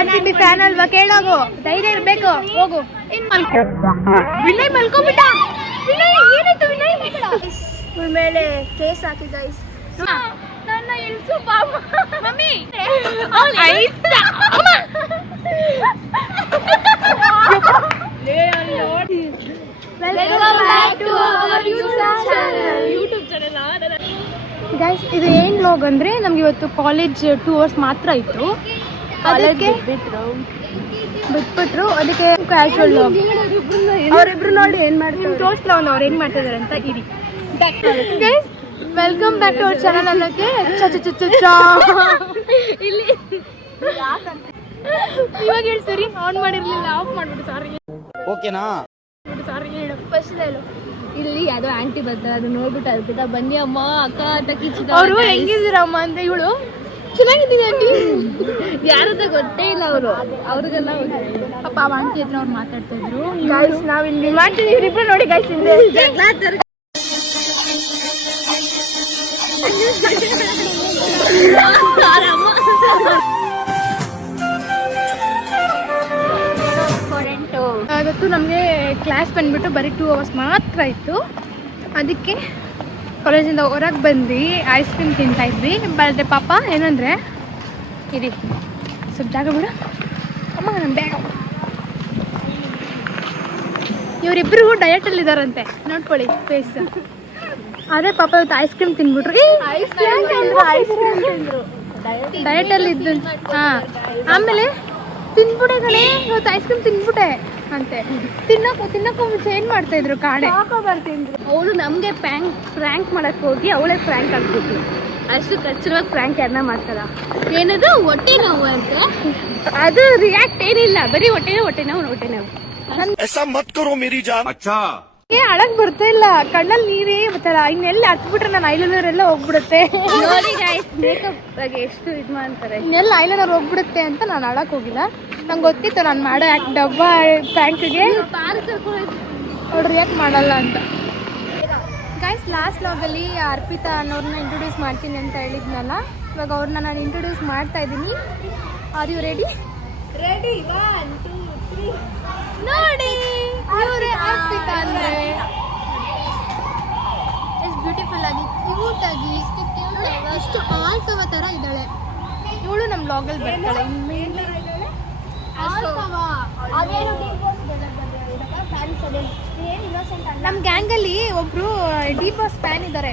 RCB fan ಅಲ್ವಾ ಕೇಳೋಗು, ಧೈರ್ಯ ಇರ್ಬೇಕು. ಹೋಗು. ವಿನಯ್ ಮಲ್ಕೊಂಡ್ಬಿಟ್ಟ. ಏನಾಯ್ತು ವಿನಯ್? ಇವ್ರ ಮೇಲೆ ಕೇಸ್ ಹಾಕಿ ಗೈಸ್. ನನ್ನ ಇಲ್ಸು ಪಾಪ mummy. Welcome back to our YouTube channel. Guys ಇದು ಏನ್ ವ್ಲಾಗ್ ಅಂದ್ರೆ ನಮ್ಗೆ ಇವತ್ತು ಕಾಲೇಜ್ 2 ಅವರ್ಸ್ ಮಾತ್ರ ಇತ್ತು. ಅದಕ್ಕೆ ಬಿಟ್ಬಿಟ್ರು. ಅದಕ್ಕೆ ಕ್ಯಾಶುವಲ್ ವ್ಲಾಗ್. ಅವರಿಬ್ರು ನೋಡಿ ಏನ್ ಮಾಡ್ತಾರೆ, ತೋರಿಸ್ಲ ಅವ್ರು ಏನ್ ಮಾಡ್ತಿದಾರೆ ಅಂತ. ಇರಿ guys welcome back to our channel ಅನ್ನೋಕ್ಕೆ ಇಲ್ಲಿ ಇವಾಗ ಹೇಳಿ ಸರಿ. ಆನ್ ಮಾಡಿರ್ಲಿಲ್ಲ, ಆಫ್ ಮಾಡ್ಬಿಟ್ಟು. ಸಾರಿ ಓಕೆನಾ? ಸಾರಿ ಹೇಳು. ಫಸ್ಟ್ ಹೇಳು. ಇಲ್ಲಿ ಯಾವ್ದೋ ಆಂಟಿ ಬರ್ತಾರೆ, ಅದು ನೋಡ್ಬಿಟ್ಟು ಅದಕ್ಕಿಂತ ಬನ್ನಿ ಅಮ್ಮ ಅಕ್ಕ ಅಂತ ಕಿಚ್ಚಿದ. ಅವರು ಹೆಂಗಿದ್ದೀರಮ್ಮ ಅಂತ. ಇವಳು ಚೆನ್ನಾಗಿದ್ದೀನಿ ಆಂಟಿ. ಯಾರದ ಗೊತ್ತೇ ಇಲ್ಲ ಅವರು. ಅವ್ರಿಗೆಲ್ಲ ಪಾಪ ಆಂಟಿ ಹತ್ರ ಅವ್ರು ಮಾತಾಡ್ತಾ ಇದ್ರು. ಗೈಸ್ ನಾವಿಲ್ಲಿ ಮಾಡ್ತೀವಿ. ಇವರಿಬ್ರು ನೋಡಿ ಗೈಸ್ ಹಿಂದೆ ಇವತ್ತು ನಮಗೆ ಕ್ಲಾಸ್ ಬಂದ್ಬಿಟ್ಟು ಬರೀ 2 ಅವರ್ಸ್ ಮಾತ್ರ ಇತ್ತು. ಅದಕ್ಕೆ ಕಾಲೇಜಿಂದ ಹೊರಗೆ ಬಂದು ಐಸ್ ಕ್ರೀಮ್ ತಿಂತಾ ಇದ್ವಿ. ಬಲ್ದೆ ಪಾಪ ಏನಂದರೆ ಇರಿ ಸ್ವಲ್ಪ ಜಾಗ ಬಿಡು ಅಮ್ಮ, ನಮ್ಮ ಬೇಗ. ಇವರಿಬ್ಬರು ಡಯಟಲ್ಲಿದ್ದಾರಂತೆ, ನೋಡ್ಕೊಳ್ಳಿ ಫೇಸ್. ಅದೇ ಪಾಪ ಇವತ್ತು ಐಸ್ ಕ್ರೀಮ್ ತಿನ್ಬಿಟ್ರು. ಡಯಟಲ್ಲಿ ಇದ್ದು. ಹಾಂ, ಆಮೇಲೆ ತಿನ್ಬಿಟ್ಟೆ ಕಣೆ ಇವತ್ತು ಐಸ್ ಕ್ರೀಮ್ ತಿನ್ಬಿಟ್ಟೆ ಅಂತೆ. ತಿನ್ನಕ್ಕೂ ಮುಂಚೆ ಏನು ಮಾಡ್ತಾ ಇದ್ರು ಕಾಣೆ. ಅವಳು ನಮಗೆ ಪ್ರ್ಯಾಂಕ್ ಮಾಡಕ್ ಹೋಗಿ ಅವಳೇ ಪ್ರ್ಯಾಂಕ್ ಆಗ್ಬಿಟ್ಲು. ಅಷ್ಟು ಕಚ್ಚರವಾಗಿ ಪ್ರ್ಯಾಂಕ್ ಯಾರನ್ನ ಮಾಡ್ತಾರ. ಏನದು ಹೊಟ್ಟೆ ನೋವು ಅಂತ. ಅದು ರಿಯಾಕ್ಟ್ ಏನಿಲ್ಲ, ಬರೀ ಹೊಟ್ಟೆ ನೋವು. ಅಳಕ್ ಬರ್ತಾ ಇಲ್ಲ, ಕಣ್ಣಲ್ಲಿ ನೀರೇ ಬರ್ತಲ್ಲ. ಇನ್ನೆಲ್ಲ ಹತ್ಬಿಟ್ರೆ ನಾನು ಐಲೈನರ್ ಎಲ್ಲ ಹೋಗ್ಬಿಡುತ್ತೆ. ನೋಡಿ ಗೈಸ್ ಮೇಕಪ್ ಬಗ್ಗೆ ಎಷ್ಟು ಇದು ಮಾಡ್ತಾರೆ. ಇನ್ನೆಲ್ಲ ಐಲೈನರ್ ಹೋಗ್ಬಿಡುತ್ತೆ ಅಂತ ನಾನು ಅಳಕ್ ಹೋಗಿಲ್ಲ. ನಂಗೆ ಗೊತ್ತಿತ್ತು ನಾನು ಮಾಡೋ ಡಬ್ಬ ಪ್ರ್ಯಾಂಕ್ಗೆ ಅವ್ರು ರಿಯಾಕ್ಟ್ ಮಾಡಲ್ಲ ಅಂತ. ಗೈಸ್ ಲಾಸ್ಟ್ ವ್ಲಾಗಲ್ಲಿ ಅರ್ಪಿತಾ ಅನ್ನೋರನ್ನ ಇಂಟ್ರೊಡ್ಯೂಸ್ ಮಾಡ್ತೀನಿ ಅಂತ ಹೇಳಿದ್ನಲ್ಲ, ಇವಾಗ ಅವ್ರನ್ನ ನಾನು ಇಂಟ್ರೊಡ್ಯೂಸ್ ಮಾಡ್ತಾ ಇದ್ದೀನಿ. Are you ready? 1 2 3 ನೋಡಿ ಇವರೇ ಅರ್ಪಿತಾ ಅಂದ್ರೆ. ಎಷ್ಟು ಬ್ಯೂಟಿಫುಲ್ ಆಗಿ ಕ್ಯೂಟ್ ಆಗಿ ಇಷ್ಟು ಆಲ್ತವ ಥರ ಇದ್ದಾಳೆ ಇವಳು. ನಮ್ಮ ವ್ಲಾಗಲ್ಲಿ ಬರ್ತಾಳೆ. ನಮ್ಮ ಗ್ಯಾಂಗಲ್ಲಿ ಒಬ್ರು ಡಿ ಬಾಸ್ ಫ್ಯಾನ್ ಇದ್ದಾರೆ,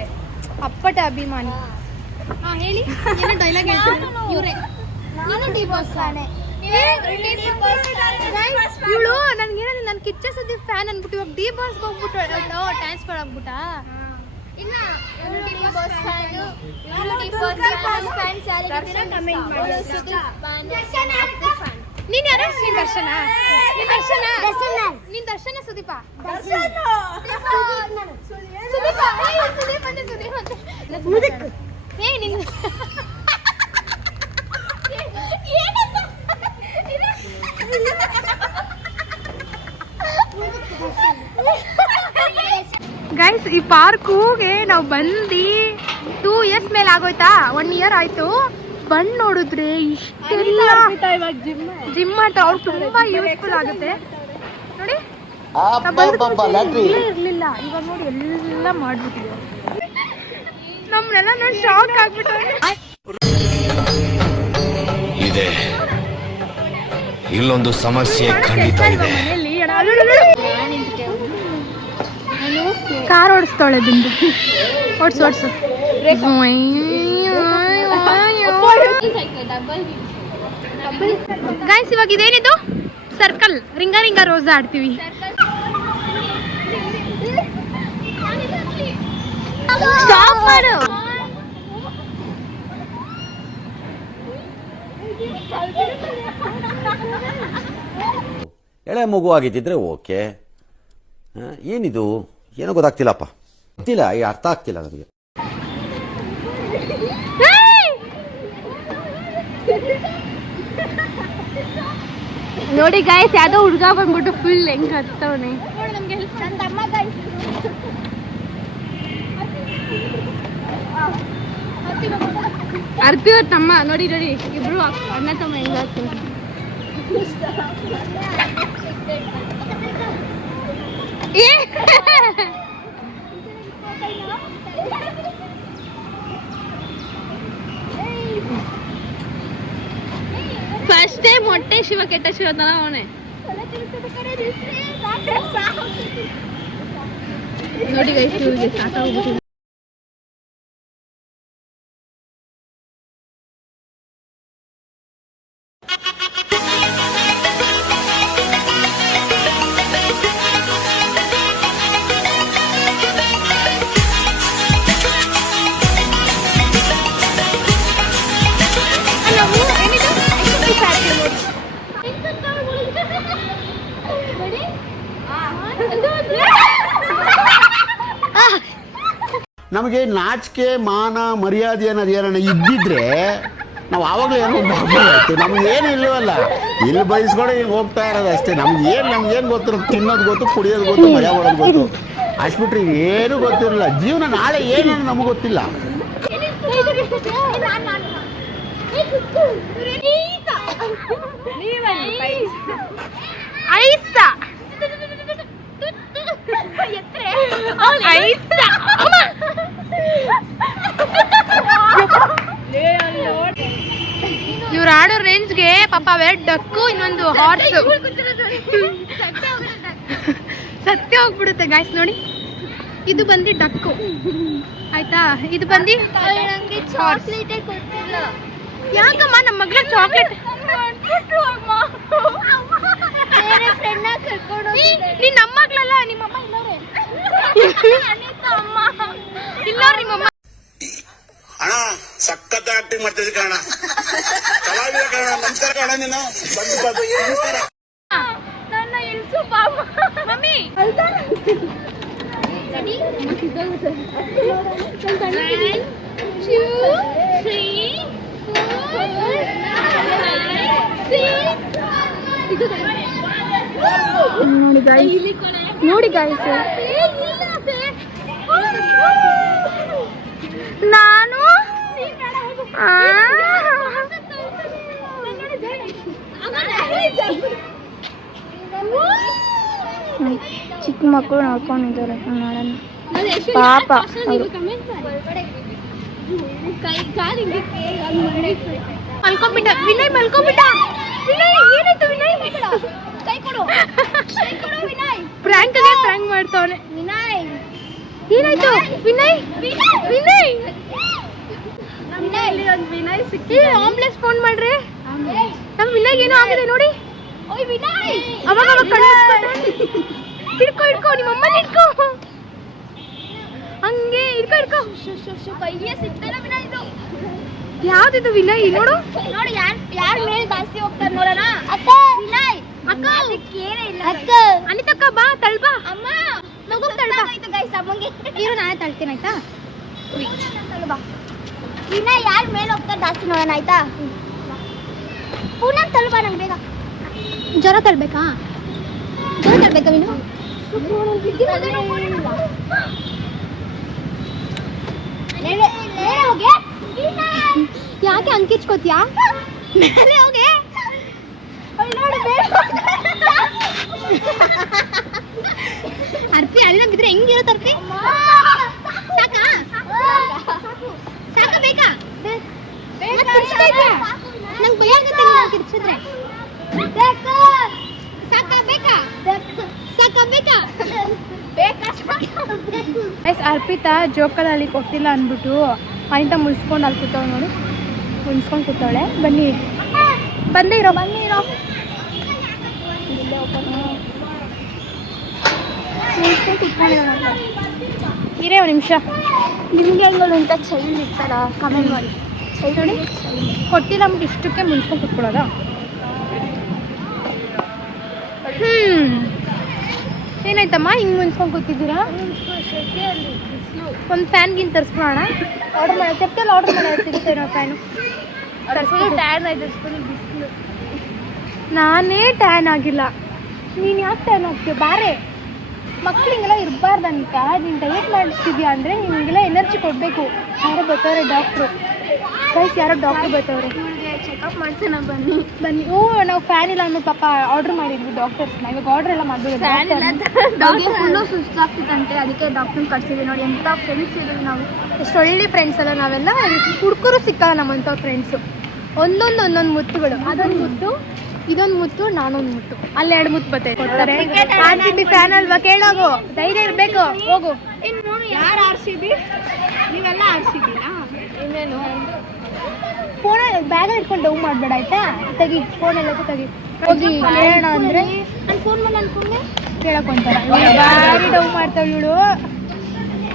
ಅಪ್ಪಟ ಅಭಿಮಾನಿ. ಹಾ ಹೇಳಿ, ಏನೋ ಡೈಲಾಗ್ ಹೇಳ್ತಾರೆ ಇವರೇ. ನೀನು ಡಿ ಬಾಸ್ ಫ್ಯಾನೇ. ಇವಳು ನನ್ಗೇನ ನನ್ ಕಿಚ್ಚ ಸುದ್ದಿ ಫ್ಯಾನ್ ಅನ್ಬಿಟ್ಟು ಇವಾಗ ಡಿ ಬಾಸ್ ಹೋಗ್ಬಿಟ್ಟು ಟ್ರಾನ್ಸ್ಫರ್ ಆಗ್ಬಿಟ್ಟಾ. ನೀನ್ ಯಾರು? ನೀನ್ ದರ್ಶನ? ನೀನ್ ದರ್ಶನ ಸುದೀಪ? ಗೈಸ್ ಈ ಪಾರ್ಕ್ಗೆ ನಾವು ಬಂದು 2 ಇಯರ್ಸ್ ಮೇಲೆ ಆಗೋಯ್ತಾ. 1 ಇಯರ್ ಆಯ್ತು. ಬಂದು ನೋಡಿದ್ರೆ ಇಷ್ಟೆಲ್ಲ ಜಿಮ್ ಮಾಡ್ತಾರೆ. ಅವ್ರು ತುಂಬಾ ಯೂಸ್ಫುಲ್ ಆಗುತ್ತೆ ನೋಡಿ. ಇರ್ಲಿಲ್ಲ, ಇವಾಗ ನೋಡಿ ಎಲ್ಲ ಮಾಡ್ಬಿಟ್ಟಿದೆ. ನಮ್ನೆಲ್ಲ ನೋಡಿ ಶಾಕ್ ಆಗ್ಬಿಟ್ಟು. ಇಲ್ಲೊಂದು ಸಮಸ್ಯೆ ಖಂಡಿತ ಇದೆ. ಕಾರ್ ಓಡಿಸ್ತಾಳೆ ಬಿಂದು. ಓಡಿಸು. ಗೈಸ್ ಇವಾಗ ಇದೇನಿದು ಸರ್ಕಲ್, ರಿಂಗ ರೋಸ್ ಆಡ್ತೀವಿ. ಸ್ಟಾಪ್ ಮಾಡು. ಎಳೆ ಮಗು ಆಗಿದ್ದಿದ್ರೆ ಓಕೆ. ಏನಿದು ಏನೋ ಗೊತ್ತಾಗ್ತಿಲ್ಲಪ್ಪ, ಗೊತ್ತಿಲ್ಲ, ಅರ್ಥ ಆಗ್ತಿಲ್ಲ ನನಗೆ. ನೋಡಿ ಗೈಸ್ ಯಾವ್ದೋ ಹುಡುಗ ಬಂದ್ಬಿಟ್ಟು ಫುಲ್ ಹೆಂಗ್ ಹತ್ತವನೆ. ಅರ್ಪಿ ಅವ್ರ ತಮ್ಮ ನೋಡಿ ಇಬ್ರು ಅಣ್ಣ ತಮ್ಮ ಹೆಂಗ್ ಹತ್ತು. ಫಸ್ಟ್ ಟೈಮ್ ಹೊಟ್ಟೆ ಶಿವ ಕೆಟ್ಟ ಶಿವ ತರ ಅವನೇ ನೋಡಿ ಗೈಸ್ ಶಿವಗೆ ಸಾಕಾಗ್ಬಿಟ್ಟಿದೆ. ನಮಗೆ ನಾಚಿಕೆ ಮಾನ ಮರ್ಯಾದೆ ಅನ್ನೋದು ಏನೋ ಇದ್ದಿದ್ರೆ ನಾವು ಆವಾಗಲೇ ಏನೋ ಒಂದು ಮಾಡ್ಬೋದಾಯ್ತು. ನಮ್ಗೇನು ಇಲ್ಲವಲ್ಲ, ಇಲ್ಲಿ ಬಯಸ್ಕೊಂಡು ಹಿಂಗೆ ಹೋಗ್ತಾ ಇರೋದು ಅಷ್ಟೇ. ನಮ್ಗೇನು ಗೊತ್ತಿರೋ, ತಿನ್ನೋದು ಗೊತ್ತು, ಕುಡಿಯೋದು ಗೊತ್ತು, ಮಜಾ ಮಾಡೋದು ಗೊತ್ತು, ಅಷ್ಟ್ಬಿಟ್ರೆ ಏನೂ ಗೊತ್ತಿರಲಿಲ್ಲ. ಜೀವನ ನಾಳೆ ಏನು ನಮಗೆ ಗೊತ್ತಿಲ್ಲ. ಇವ್ರು ಆಡೋ ರೇಂಜ್ಗೆ ಪಾಪ ಅವೆರಡು ಡಕ್ಕು, ಇನ್ನೊಂದು ಹಾರ್ಸ್ ಸತ್ಯ ಹೋಗ್ಬಿಡುತ್ತೆ ಗಾಯ್ಸ್. ನೋಡಿ, ಇದು ಬಂದು ಡಕ್ಕು ಆಯ್ತಾ, ಇದು ಬಂದು ಚಾಕ್ಲೇಟೇ ಕೊಟ್ಟಿಲ್ಲ. ಯಾಕಮ್ಮ ನಮ್ಮ ಮಗಳ ಚಾಕ್ಲೇಟ್ ನೀನ್ ನಮ್ಮ ಮಗಳಲ್ಲ, ನಿಮ್ಮಮ್ಮ ಇಲ್ಲವ್ರೆ ಇಲ್ಲವ್ರು ನಿಮ್ಮಮ್ಮ. ಅಣ್ಣ ಸಖತ್ ಆಕ್ಟಿಂಗ್ ಮಾಡ್ತಿದ್ದೆ ಕಣ, ಕಲಾವಿದ ಕಣ. ನಮಸ್ಕಾರ ಕಣ, ನೀನು ನಮಸ್ಕಾರ. ನನ್ನ ಇಳಿಸು ಪಾಪ ಮಮ್ಮಿ. ನೋಡಿ ಗಾಯ್ಸ್, ನಾನು ಚಿಕ್ಕ ಮಕ್ಕಳು ನೋಡ್ಕೊಂಡಿದ್ದಾರೆ ನೋಡೋಣ ಪಾಪ. ಮಲ್ಕೊಂಬಿಟ್ಟ ವಿನಯ್, ಮಲ್ಕೊಂಬಿಟ್ಟ ವಿನಯ್. ಏನಾಯ್ತು ವಿನಯ್? ಕೈ ಕೊಡು ವಿನಯ್. ಪ್ರ್ಯಾಂಕ್ ಮಾಡ್ತಾವನೆ ವಿನಯ್. ಏನಾಯ್ತು ವಿನಯ್? ವಿನಯ್ ವಿನಯ್ ಆಂಬುಲೆನ್ಸ್ ಫೋನ್ ಮಾಡ್ರಿ. ನಮ್ ವಿನಯ್ ಏನೋ ಆಗಿದೆ ನೋಡಿ. ಓಯ್ ವಿನಯ್, ಅವಾಗ ಹಿಡ್ಕೊ ನಿಮ್ಮಮ್ಮ ಹಿಡ್ಕೊ, ಹಂಗೆ ಹಿಡ್ಕೊ. ಕೈಯೇ ಸಿಗ್ತಾನೆ ವಿನಯ್. ಇದು ಯಾವ್ದಿದು ವಿನಯ್? ನೋಡು ನೋಡಿ, ಯಾರ ಮೇಲೆ ಜಾಸ್ತಿ ಹೋಗ್ತಾರೆ ನೋಡೋಣ. ಅಕ್ಕ ವಿನಯ್, ಅಕ್ಕ ಅದಕ್ಕೇನೇ ಇಲ್ಲ. ಅಕ್ಕ ಅನಿತಕ್ಕ ಬಾ, ತಳ್ಬಾ. ಅಮ್ಮ ಮಗು ತಳ್ಬಾ. ಗೈಸ್ ಅಮ್ಮಂಗೆ ಇರು, ನಾನೇ ತಳ್ತೀನಿ ಆಯ್ತಾ. ತಳ್ಬಾ. ವಿನಯ್ ಯಾರ ಮೇಲೆ ಹೋಗ್ತಾರೆ ಜಾಸ್ತಿ ನೋಡೋಣ ಆಯ್ತಾ. ಪುನಃ ತಳ್ಬಾ ನಂಗೆ ಬೇಗ. ಜ್ವರ ತಳ್ಬೇಕಾ? ಜ್ವರ ತಳ್ಬೇಕಾ ನೀನು? ಯಾಕೆ ಅಂಕಿಚ್ಕೋತಿಯಾ? ಮೇಲೆ ಹೋಗಿ. ಅರ್ಪಿ ಅಣ್ಣ ಬಿದ್ರೆ ಹೆಂಗಿರುತ್ತೆ ಅರ್ಪಿ? ಸಾಕಾ? ಸಾಕ ಬೇಕಾ? ನಂಗೆ ಭಯ ಆಗುತ್ತೆ ನೀನು ಕಿರ್ಚಿದ್ರೆ. ಸಾಕಾ ಬೇಕಾ? ಸಾಕಾ ಬೇಕಾ? ಅರ್ಪಿತಾ ಜೋಕಾಲಲ್ಲಿ ಕೊಟ್ಟಿಲ್ಲ ಅಂದ್ಬಿಟ್ಟು ಅನಿತಾ ಮುಳ್ಸ್ಕೊಂಡು ಅಲ್ಲಿ ಕೂತವಳು ನೋಡಿ, ಮುಳ್ಸ್ಕೊಂಡು ಕೂತವಳೆ. ಬನ್ನಿ ಬಂದೇ ಇರೋ ಇರೇ ಒಂದು ನಿಮಿಷ. ನಿಮ್ಗೆ ಹೆಂಗಳು ಅಂತ ಚಳಿ ಇರ್ತಾರ ಕಮೆಂಟ್ ಮಾಡಿ. ನೋಡಿ, ಕೊಟ್ಟಿಲ್ಲ ಅಂದ್ಬಿಟ್ಟು ಇಷ್ಟಕ್ಕೆ ಮುಳ್ಸ್ಕೊಂಡು ಕೂತ್ಕೊಳ್ಳೋದ? ಏನಾಯ್ತಮ್ಮ ಹಿಂಗೆ ಮುನ್ಸ್ಕೊಂಡು ಕೂತಿದ್ದೀರಾ? ಒಂದು ಫ್ಯಾನ್ಗಿನ್ ತರಿಸ್ಕೊಳ್ಳೋಣ. ಆರ್ಡರ್ ಮಾಡಿ ಚೆಪ್ಪಲ್ಲಿ ಆರ್ಡರ್ ಮಾಡಿ ಸಿಗುತ್ತೇನೋ ಫ್ಯಾನು. ಟ್ಯಾನ್ ಆಯ್ತು ಫುಲ್ ಬಿಸಿಲು. ನಾನೇ ಟ್ಯಾನ್ ಆಗಿಲ್ಲ, ನೀನು ಯಾಕೆ ಟ್ಯಾನ್ ಆಗ್ತೀಯ? ಬಾರೆ ಮಕ್ಕಳಿಗೆಲ್ಲ ಇರಬಾರ್ದು ಅಂತ ನೀನು ಡಯಟ್ ಮಾಡಿಸ್ತಿದ್ಯಾ ಅಂದರೆ ನಿಮಗೆಲ್ಲ ಎನರ್ಜಿ ಕೊಡಬೇಕು. ಯಾರೋ ಬರ್ತಾರೆ ಡಾಕ್ಟ್ರು ಗೈಸ್, ಯಾರೋ ಡಾಕ್ಟ್ರು ಬರ್ತಾವ್ರೆ. ಮೇಕಪ್ ಮಾಡ್ಸೋಣ ಬನ್ನಿ. ಬನ್ನಿ. ಓ ನಾವು ಫ್ಯಾನ್ ಇಲ್ಲ ಅನ್ನೋ ಪಾಪ ಆರ್ಡರ್ ಮಾಡಿದ್ವಿ ಡಾಕ್ಟರ್ಸ್ನ. ಇವಾಗ ಆರ್ಡರ್ ಎಲ್ಲ ಮಾಡ್ಬೋದು. ಫುಲ್ಲು ಸುಸ್ತಾಗ್ತಿತ್ತಂತೆ, ಅದಕ್ಕೆ ಡಾಕ್ಟರ್ನ ಕರ್ಸಿದ್ವಿ. ನೋಡಿ ಎಂಥ ಫ್ರೆಂಡ್ಸ್ ಇದ್ರು ನಾವು. ಎಷ್ಟು ಒಳ್ಳೆ ಫ್ರೆಂಡ್ಸ್ ಅಲ್ಲ ನಾವೆಲ್ಲ. ಹುಡುಗರು ಸಿಕ್ಕಲ್ಲ ನಮ್ಮಂಥ ಫ್ರೆಂಡ್ಸು. ಒಂದೊಂದು ಮುತ್ತುಗಳು. ಅದೊಂದು ಮುತ್ತು, ಇದೊಂದು ಮುತ್ತು, ನಾನೊಂದು ಮುತ್ತು. ಅಲ್ಲಿ 2 ಮುತ್ತು ಬರ್ತಾರೆ. RCB ಫ್ಯಾನ್ ಅಲ್ವಾ? ಕೇಳೋಗು, ಧೈರ್ಯ ಇರಬೇಕು. ಹೋಗು. ಯಾರು RCB? ನೀವೆಲ್ಲ RCB ನಾ? ಇನ್ನೇನು ಫೋನಲ್ಲಿ ಬ್ಯಾಗಲ್ಲಿ ಇಟ್ಕೊಂಡು ಡೌ ಮಾಡಬೇಡ ಆಯ್ತಾ? ತೆಗಿ ಫೋನೆಲ್ಲ ತೆಗಿ. ಹೋಗಿ ಕೇಳೋಣ ಅಂದರೆ ನನ್ನ ಫೋನ್ಗೆ ಕೇಳಕೊಂತಾರ. ಭಾರಿ ಡೌ ಮಾಡ್ತಾಳೆ ಇವಳು.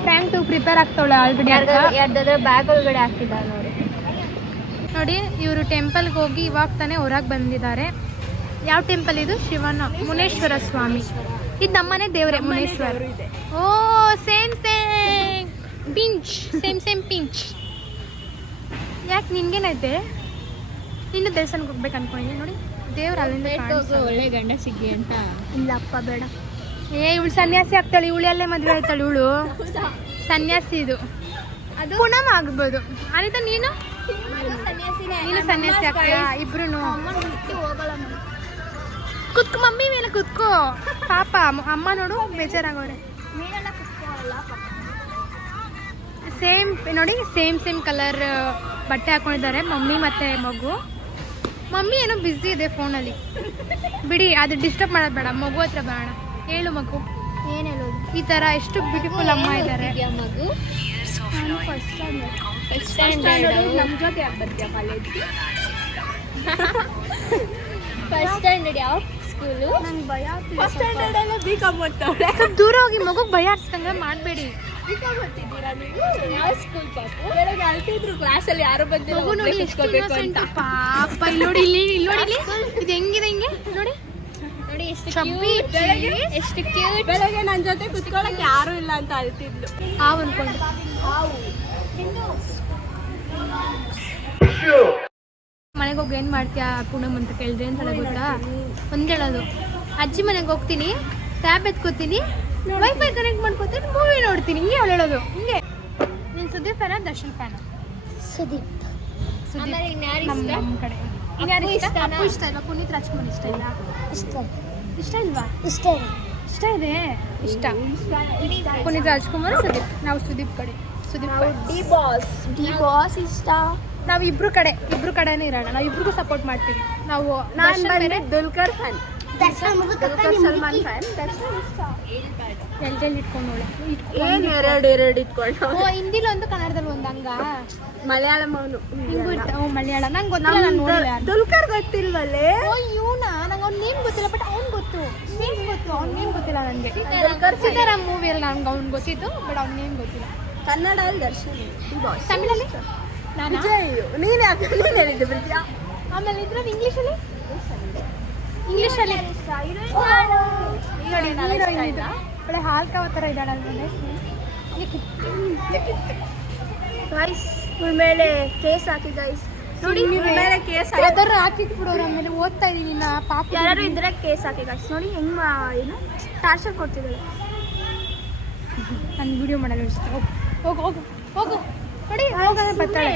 ಟ್ಯಾಂಕ್ ಪ್ರಿಪೇರ್ ಆಗ್ತಾವಳೆ ಆಲ್ರೆಡಿ. ಯಾರ್ದಾದ್ರೆ ಬ್ಯಾಗ್ ಒಳಗಡೆ ಹಾಕಿದ್ದಾರೆ ನೋಡಿ, ಇವರು ಟೆಂಪಲ್ಗೆ ಹೋಗಿ ಇವಾಗ ತಾನೇ ಹೊರಗೆ ಬಂದಿದ್ದಾರೆ. ಯಾವ ಟೆಂಪಲ್ ಇದು? ಶಿವನ ಮುನೇಶ್ವರ ಸ್ವಾಮಿ. ಇದು ನಮ್ಮನೆ ದೇವರೇ ಮುನೇಶ್ವರ. ಓ ಸೇಮ್ ಪಿಂಚ್, ಸೇಮ್ ಪಿಂಚ್. ಯಾಕೆ ನಿನ್ಗೇನೈತೆ? ಇನ್ನು ದೇವಸ್ಥಾನಕ್ಕೆ ಹೋಗ್ಬೇಕು ಅನ್ಕೊಂಡಿದ್ದೀನಿ. ನೋಡಿ ದೇವ್ರ ಅಲ್ಲಿಂದ ಕಾಣಿಸ್ತಾಳೆ. ಒಳ್ಳೆ ಗಂಡ ಸಿಗಿ ಅಂತ. ಇಲ್ಲಪ್ಪ ಬೇಡ. ಇವಳು ಸನ್ಯಾಸಿ ಆಗ್ತಾಳೆ. ಇವಳು ಅಲ್ಲೇ ಮದುವೆ ಆಗ್ತಾಳೆ. ಇವಳು ಸನ್ಯಾಸಿ. ಇದು ಅದು ಪುನಃ ಆಗ್ಬೋದು. ಅನಿತಾ ನೀನು ಸನ್ಯಾಸಿ ಆಗ್ತೀಯಾ? ಇಬ್ರು ಕುತ್ಕೋ ಮಮ್ಮಿ ಮೇಲೆ ಕುತ್ಕೋ. ಪಾಪ ಅಮ್ಮ ನೋಡು ಬೇಜಾರಾಗೋರೆ. ಸೇಮ್ ನೋಡಿ, ಸೇಮ್ ಕಲರ್ ಬಟ್ಟೆ ಹಾಕೊಂಡಿದ್ದಾರೆ ಮಮ್ಮಿ ಮತ್ತೆ ಮಗು. ಮಮ್ಮಿ ಏನೋ ಬ್ಯುಸಿ ಇದೆ ಫೋನಲ್ಲಿ. ಬಿಡಿ, ಅದು ಡಿಸ್ಟರ್ಬ್ ಮಾಡೋದು ಬೇಡ. ಮಗು ಹತ್ರ ಬೇಡ. ಹೇಳು ಮಗು, ಏನು ಹೇಳೋದು? ಈ ತರ ಎಷ್ಟು ಬ್ಯೂಟಿಫುಲ್ ಅಮ್ಮ ಇದ್ದಾರೆ. ಮಗು ಫಸ್ಟ್ ಸ್ಟ್ಯಾಂಡರ್ಡ್. ನಮ್ಮ ಜೊತೆ ಯಾಕೆ ಬರ್ತೀಯ ಕಾಲೇಜ್ಗೆ? ಫಸ್ಟ್ ಸ್ಟ್ಯಾಂಡರ್ಡ್ ಯಾವ ಸ್ಕೂಲು? ನಂಗೆ ಭಯ ಆಗ್ತಿದೆ. ಫಸ್ಟ್ ಸ್ಟ್ಯಾಂಡರ್ಡ್ ಎಲ್ಲ B.Com ಮಾಡ್ತಾಳೆ. ಸ್ವಲ್ಪ ದೂರ ಹೋಗಿ ಮಗು ಭಯ ಆಗ್ತಂಗ ಮಾಡಬೇಡಿ. B.Com ಮಾಡ್ತಿದ್ದೀರಾ ನೀವು? ಯಾವ ಸ್ಕೂಲ್ ಪಾಪು? ಬೆಳಗ್ಗೆ ಅಳ್ತಿದ್ರು ಕ್ಲಾಸಲ್ಲಿ ಯಾರು ಬಂದಿಲ್ಲ. ಮಗು ನೋಡಿ ಎಷ್ಟು innocent. ಪಾಪ ಇಲ್ಲಿ ನೋಡಿ, ಇಲ್ಲಿ ನೋಡಿ, ಇದು ಹೆಂಗಿದೆ ಹಿಂಗೆ ನೋಡಿ. ನೋಡಿ ಎಷ್ಟು ಚಬ್ಬಿ ಕ್ಯೂಟ್, ಎಷ್ಟು ಕ್ಯೂಟ್. ಬೆಳಗ್ಗೆ ನನ್ನ ಜೊತೆ ಕುತ್ಕೊಳ್ಳೋಕೆ ಯಾರು ಇಲ್ಲ ಅಂತ ಅಳ್ತಿದ್ಲು. ಅನ್ಕೊಂಡು ಮನೆಗೆ ಹೋಗಿ ಏನು ಮಾಡ್ತೀಯಾ ಪೂನಮ್ ಅಂತ ಕೇಳಿದ್ರೆ ಅಂತ ಗೊತ್ತಾ? ಒಂದು ಹೇಳೋದು, ಅಜ್ಜಿ ಮನೆಗೆ ಹೋಗ್ತೀನಿ, ಟ್ಯಾಬ್ ಎತ್ಕೋತೀನಿ, ವೈಫೈ ಕನೆಕ್ಟ್ ಮಾಡ್ಕೋತೀನಿ, ಮೂವಿ ನೋಡ್ತೀನಿ. ಹಿಂಗೆ ಅವಳು ಹೇಳೋದು. ಹಿಂಗೆ. ನೀನು ಸುದೀಪ್ ಫ್ಯಾನ ದರ್ಶನ್ ಫ್ಯಾನ? ಸುದೀಪ್. ಸುದೀಪ್ ಇನ್ಯಾರು ನಮ್ಮ ಕಡೆ. ಇನ್ಯಾರು ಇಷ್ಟ? ಅಪ್ಪು ಇಷ್ಟ ಇಲ್ಲ. ಪುನೀತ್ ರಾಜ್ಕುಮಾರ್ ಇಷ್ಟ ಇಲ್ಲ? ಇಷ್ಟ ಇಲ್ವಾ? ಇಷ್ಟ ಇದೆ. ಇಷ್ಟ ಪುನೀತ್ ರಾಜ್ಕುಮಾರ್, ಸುದೀಪ್. ನಾವು ಸುದೀಪ್ ಕಡೆ. ಸುದೀಪ್ ಡಿ ಬಾಸ್ ಇಷ್ಟ. ನಾವು ಇಬ್ರು ಕಡೆನೇ ಇರೋಣ. ನಾವು ಇಬ್ರಿಗೂ ಸಪೋರ್ಟ್ ಮಾಡ್ತೀವಿ. ನಾವು ದುಲ್ಕರ್ ಫ್ಯಾನ್. ಸಲ್ಮಾನ್ ಫ್ಯಾನ್. ಎಲ್ಲಿ ಇಟ್ಕೊಂಡೋಳೆ. ಏನು ಎರಡು ಇಟ್ಕೊಂಡು? ಹಿಂದಿಲಿ ಒಂದು, ಕನ್ನಡದಲ್ಲಿ ಒಂದು. ಹಂಗ ಮಲಯಾಳಂ ಅವನು. ಮಲಯಾಳ ನಂಗೆ ಗೊತ್ತಿಲ್ಲ. ನಾನು ನೋಡಿಲ್ಲ. ದುಲ್ಕರ್ ಗೊತ್ತಿಲ್ವಲ್ಲೇ? ಇವನ ನಂಗೆ ಅವ್ನ ನೇಮ್ ಗೊತ್ತಿಲ್ಲ, ಬಟ್ ಅವ್ನು ಗೊತ್ತು. ನೇಮ್ ಗೊತ್ತು, ಅವ್ನ ನೇಮ್ ಗೊತ್ತಿಲ್ಲ ನನಗೆ. ಸೀತಾರಾಮ್ ಮೂವಿಯಲ್ಲಿ ನಂಗೆ ಅವ್ನು ಗೊತ್ತಿತ್ತು, ಬಟ್ ಅವ್ನ ನೇಮ್ ಗೊತ್ತಿಲ್ಲ. ಕನ್ನಡದಲ್ಲಿ ದರ್ಶನ್. ತಮಿಳಲ್ಲಿ ನಾನು. ನೀನು ಯಾಕೆ ಹೇಳಿದ್ದೆ ಪ್ರೀತಿಯಾ? ಆಮೇಲೆ ಇದ್ರಲ್ಲಿ ಇಂಗ್ಲೀಷಲ್ಲಿ ನೋಡಿ ಹೀರೋಯಿನ್ ಇದು. ಒಳ್ಳೆ ಹಾಲ್ಕಾವ ಥರ ಇದ್ದಾಳಲ್ವೇ? ಗೈಸ್ ಇವ್ರ ಮೇಲೆ ಕೇಸ್ ಹಾಕಿ ಗೈಸ್. ನೋಡಿ ಇವ್ರ ಮೇಲೆ ಕೇಸ್ ಅದರ ಹಾಕಿಟ್ಬಿಡೋರು. ಆಮೇಲೆ ಓದ್ತಾ ಇದೀನಿ ನಾ ಪಾಪ. ಯಾರು ಇದ್ರೆ ಕೇಸ್ ಹಾಕಿ ಗೈಸ್. ನೋಡಿ ಹೆಂಗ್ ಏನು ಟಾರ್ಚರ್ ಕೊಡ್ತಿದ್ದಾಳೆ. ನಾನು ವಿಡಿಯೋ ಮಾಡಲ್ಲ ಇಷ್ಟ. ಹೋಗು ನೋಡಿ. ಹೋಗೋಣ ಬರ್ತಾಳೆ.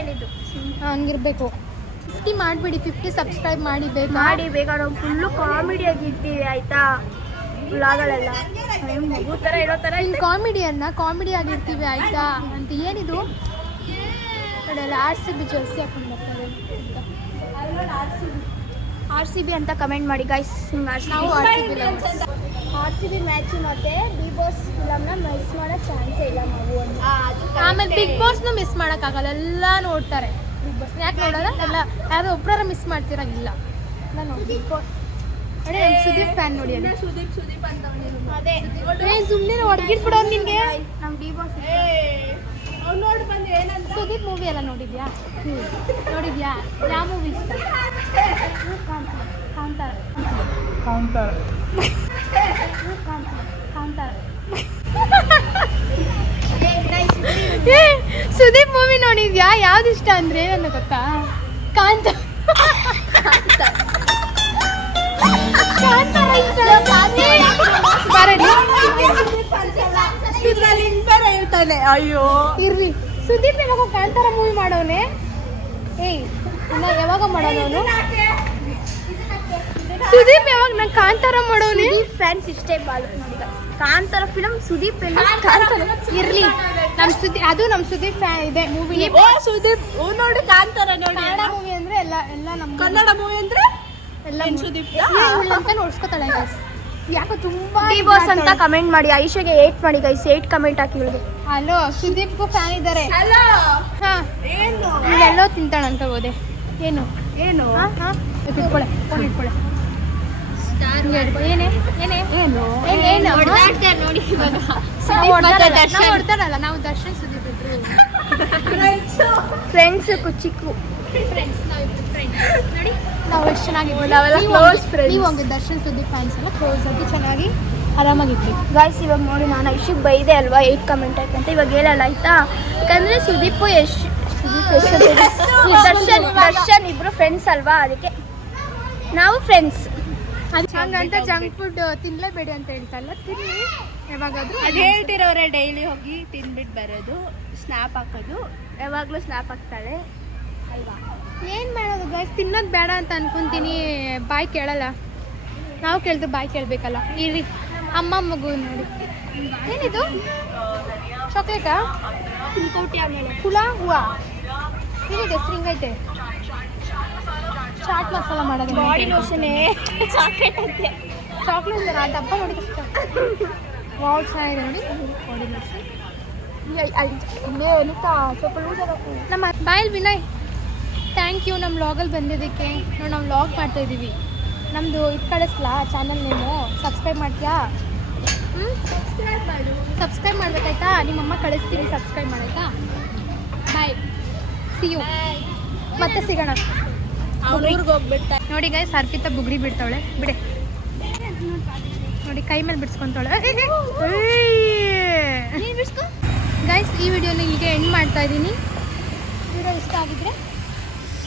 ಹಂಗಿರ್ಬೇಕು. 50 ಮಾಡಿಬಿಡಿ. 50 ಸಬ್ಸ್ಕ್ರೈಬ್ ಮಾಡಿ ಬೇಗ ಬೇಗ. ನಾವು ಫುಲ್ಲು ಕಾಮಿಡಿ ಆಗಿರ್ತೀವಿ ಆಯ್ತಾ? ವ್ಲಾಗಳೆಲ್ಲ ಮಗು ಥರ ಇರೋ ಥರ ಇನ್ನು ಕಾಮಿಡಿ ಆಗಿರ್ತೀವಿ ಆಯ್ತಾ? ಅಂತ ಏನಿದು ನೋಡಲ್ಲ. RCB ಜರ್ಸಿ ಹಾಕೊಂಡು ಬರ್ತಾರೆ. RCB ಅಂತ ಕಮೆಂಟ್ ಮಾಡಿ ಗೈಸ್. ನಾವು RCB ಮ್ಯಾಚ್ ಮತ್ತೆ ಬಿ ಬಾಸ್ ಫಿಲಮ್ನ ಮಿಸ್ ಮಾಡೋ ಚಾನ್ಸೇ ಇಲ್ಲ ನಾವು. ಆಮೇಲೆ ಬಿಗ್ ಬಾಸ್ನು ಮಿಸ್ ಮಾಡೋಕ್ಕಾಗಲ್ಲ. ಎಲ್ಲ ನೋಡ್ತಾರೆ ಬಿಗ್ ಬಾಸ್. ಯಾಕೆ ನೋಡೋಲ್ಲ? ಎಲ್ಲ ಯಾರು ಒಬ್ಬರ ಮಿಸ್ ಮಾಡ್ತೀರಾ? ಇಲ್ಲ ನಾನು ಬಿಗ್ ಬಾಸ್ ನೋಡಿ. ಸುದೀಪ್ ಫ್ಯಾನ್ ನೋಡಿ. ಅದು ಸುದೀಪ್ ಅಂತ ಅದೇ ಸುಮ್ಮನೆ ಹೊಡ್ಗಿಟ್ಬಿಡೋದು ನಿನಗೆ. ನಮ್ಮ ಬಿ ಬಾಸ್ ನೋಡಿ ಬಂದು ಏನಂತ. ಸುದೀಪ್ ಮೂವಿ ಎಲ್ಲ ನೋಡಿದ್ಯಾ? ನೋಡಿದ್ಯಾ? ಯಾವ ಮೂವಿ ಇಷ್ಟ? ಕಾಂತಾರ. ಸುದೀಪ್ ಮೂವಿ ನೋಡಿದ್ಯಾ? ಯಾವ್ದು ಇಷ್ಟ ಅಂದ್ರೆ ನನ್ನ ಗೊತ್ತಾ? ಕಾಂತಾರ ಇಷ್ಟ. ಹೇಳ್ತಾನೆ. ಅಯ್ಯೋ ಇರ್ರಿ. ಸುದೀಪ್ ಯಾವಾಗ ಕಾಂತಾರ ಮೂವಿ ಮಾಡೋನೆ? ಏಯ್ ಇನ್ನ ಯಾವಾಗ ಮಾಡೋನು ಅವನು? ಸುದೀಪ್ ಯಾವಾಗ ನಂಗೆ ಕಾಂತಾರ ಮಾಡೋನು? ಫ್ರೆಂಡ್ಸ್ ಇಷ್ಟೇ ಬಾಳು ನೋಡಿ ಕಾಂತಾರ ಫಿಲಮ್ ಸುದೀಪ್ ಎಲ್ಲ ಕಾಂತಾರ ಇರ್ಲಿ ನಮ್ ಸುದೀಪ್, ಅದು ನಮ್ ಸುದೀಪ್ ಫ್ಯಾನ್ ಇದೆ ಮೂವಿ. ಸುದೀಪ್ ನೋಡಿ ಕಾಂತಾರ ನೋಡಿ ಕನ್ನಡ ಮೂವಿ ಅಂದ್ರೆ ಎಲ್ಲ ನಮ್ ಕನ್ನಡ ಮೂವಿ ಅಂದ್ರೆ ಎಲ್ಲ ಸುದೀಪ್ ಅಂತ ನೋಡ್ಸ್ಕೊತಾಳೆ ಗೈಸ್. ಯಾಕೋ ತುಂಬಾ ಬಾಸ್ ಅಂತ ಕಮೆಂಟ್ ಮಾಡಿ. ಐಶಾಗೆ 8 ಮಾಡಿ ಗೈಸ್, 8 ಕಮೆಂಟ್ ಹಾಕಿ ಇವಳಿಗೆ. ಹಲೋ, ಸುದೀಪ್ಗೂ ಫ್ಯಾನ್ ಇದ್ದಾರೆ. ಹಲೋ ಹಾ, ಏನು ಎಲ್ಲೋ ತಿಂತಾಳ ಅನ್ಕೋಬೋದೆ. ಏನು ಏನು ಹಾ ಹಾ ಇಟ್ಕೊಳೆ, ಫೋನ್ ಇಟ್ಕೊಳೆ. ಏನೇ ಏನೇ ಏನು ಏನು ನೋಡಿ ಇವಾಗ ನಾವು ಹೊಡ್ತಾರಲ್ಲ, ನಾವು ದರ್ಶನ್ ಸುದೀಪ್ ಇದ್ರು ಫ್ರೆಂಡ್ಸ್ ಕುಚಿಕ್ಕು ಫ್ರೆಂಡ್ಸ್. ನಾವಿಬ್ರು ಫ್ರೆಂಡ್ಸ್ ನೋಡಿ, ನಾವು ಎಷ್ಟು ಚೆನ್ನಾಗಿದ್ವಿ. ನಾವೆಲ್ಲ close friends. ನೀವು ಹಂಗೆ ದರ್ಶನ್ ಸುದೀಪ್ ಫ್ಯಾನ್ಸ್ ಎಲ್ಲ ಕ್ಲೋಸ್ ಆಗಿ ಚೆನ್ನಾಗಿ ಆರಾಮಾಗಿದ್ವಿ. ಗಾಯ್ಸ್ ಇವಾಗ ನೋಡಿ ನಾನು ಐಶಿಗೆ ಬೈದೆ ಅಲ್ವಾ 8 ಕಮೆಂಟ್ ಹಾಕಿ ಅಂತ. ಇವಾಗ ಹೇಳಲ್ಲ ಆಯ್ತಾ, ಯಾಕಂದ್ರೆ ಸುದೀಪ್ ದರ್ಶನ್ ಇಬ್ರು ಫ್ರೆಂಡ್ಸ್ ಅಲ್ವಾ, ಅದಕ್ಕೆ ನಾವು ಫ್ರೆಂಡ್ಸ್. ಹಂಗಂತ ಜಂಕ್ ಫುಡ್ ತಿನ್ಲೇಬೇಡಿ ಅಂತ ಹೇಳ್ತಲ್ಲ, ತಿನ್ನಿ ಯಾವಾಗಾದ್ರೂ. ಅದು ಹೇಳ್ತಿರೋರೆ ಡೈಲಿ ಹೋಗಿ ತಿನ್ಬಿಟ್ಟು ಬರೋದು, ಸ್ನ್ಯಾಪ್ ಹಾಕೋದು. ಯಾವಾಗಲೂ ಸ್ನ್ಯಾಪ್ ಹಾಕ್ತಾಳೆ ಅಲ್ವಾ. ಏನು ಮಾಡೋದು ಗೈಸ್, ತಿನ್ನೋದು ಬೇಡ ಅಂತ ಅನ್ಕೊಂತೀನಿ, ಬಾಯ್ ಕೇಳಲ್ಲ. ನಾವು ಕೇಳಿದ್ರೆ ಬಾಯ್ ಕೇಳಬೇಕಲ್ಲ. ಇರಿ ಅಮ್ಮ ಮಗು ನೋಡಿ, ಏನಿದು ಚಾಕ್ಲೇಟಾ? ತಿನ್ಕೋಟಿ ಆಮೇಲೆ ಹುಳ ಹೂವು ಏನಿದೆ, ಸ್ಟ್ರಿಂಗ್ ಐತೆ. ಚಾಟ್ ಮಸಾಲ ಮಾಡೋದು ಬಾಡಿ ಲೋಷನೇ ಚಾಕ್ಲೇಟ್ ಅಂತೆ. ಚಾಕ್ಲೇಟ್ ಆ ಡಬ್ಬ ನೋಡಿ ಕಷ್ಟ. ವಾವ್ ಚೆನ್ನಾಗಿದೆ ನೋಡಿ ಬಾಡಿ ಲೋಷನ್. ಸ್ವಲ್ಪ ಲೂಸ್ ಆಗಬೇಕು. ನಮ್ಮ ಬಾಯಲ್ ವಿನಯ್, ಥ್ಯಾಂಕ್ ಯು ನಮ್ಮ ವ್ಲಾಗಲ್ಲಿ ಬಂದಿದ್ದಕ್ಕೆ. ನೋಡಿ ನಾವು ವ್ಲಾಗ್ ಮಾಡ್ತಾ ಇದ್ದೀವಿ. ನಮ್ಮದು ಇದು ಕಳಿಸ್ಲಾ ಚಾನಲ್ ನೇಮು? ಸಬ್ಸ್ಕ್ರೈಬ್ ಮಾಡ್ತೀಯಾ? ಸಬ್ಸ್ಕ್ರೈಬ್ ಮಾಡ್ಬೇಕಾಯ್ತಾ? ನಿಮ್ಮಮ್ಮ ಕಳಿಸ್ತೀನಿ, ಸಬ್ಸ್ಕ್ರೈಬ್ ಮಾಡಾಯ್ತಾ? ಬಾಯ್, ಸಿ ಯು, ಮತ್ತೆ ಸಿಗೋಣ. ಊರಿಗೆ ಹೋಗ್ಬಿಡ್ತಾ ನೋಡಿ ಗೈಸ್, ಅರ್ಪಿತಾ ಬುಗ್ರಿ ಬಿಡ್ತಾವಳೆ, ಬಿಡೆ ನೋಡಿ, ಕೈ ಮೇಲೆ ಬಿಡ್ಸ್ಕೊಂತಾಳೆ. ಗೈಸ್, ಈ ವಿಡಿಯೋನ ಇಲ್ಲಿಗೆ ಎಂಡ್ ಮಾಡ್ತಾ ಇದ್ದೀನಿ. ವಿಡಿಯೋ ಇಷ್ಟ ಆಗಿದ್ರೆ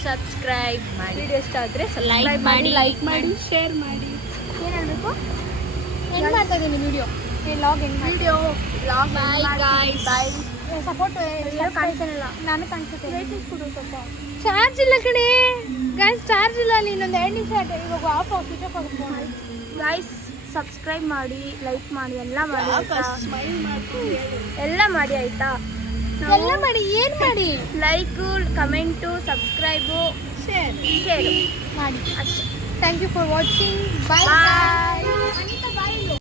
ಸಬ್ಸ್ಕ್ರೈಬ್ ಮಾಡಿ. ವಿಡಿಯೋ ಇಷ್ಟ ಆದರೆ ಲೈಕ್ ಮಾಡಿ ಶೇರ್ ಮಾಡಿ. ಏನು ಹೇಳಬೇಕು? ಎಂಡ್ ಮಾಡ್ತಾ ಇದ್ದೀನಿ ವಿಡಿಯೋ. ಲಾಗ್ ಎಂಡ್ ಮಾಡಿ. Bye guys. ಬಾಯ್. ಸಪೋರ್ಟ್ ಕಾಣಿಸಲ್ಲ. ನಾನು ಕಾಣಿಸುತ್ತೆ. ಚಾರ್ಜ್ ಇಲ್ಲ ಕಣೆ ಗೈಸ್, ಚಾರ್ಜ್ ಇಲ್ಲ. ಅಲ್ಲಿ ಇನ್ನೊಂದು 2 ನಿಮಿಷ ಆಯ್ತು. ಇವಾಗ ಆಫ್ ಸ್ವಿಚ್ ಆಫ್ ಆಗುತ್ತೆ. ಗಾಯ್ಸ್ ಸಬ್ಸ್ಕ್ರೈಬ್ ಮಾಡಿ, ಲೈಕ್ ಮಾಡಿ, ಎಲ್ಲ ಮಾಡಿ ಆಯ್ತಾ? ಎಲ್ಲ ಮಾಡಿ ಆಯ್ತಾ? ಎಲ್ಲ ಮಾಡಿ, ಏನು ಮಾಡಿ? ಲೈಕು, ಕಮೆಂಟು, ಸಬ್ಸ್ಕ್ರೈಬು, ಶೇರ್ ಮಾಡಿ ಅಷ್ಟೇ. Thank you for watching. Bye. Bye.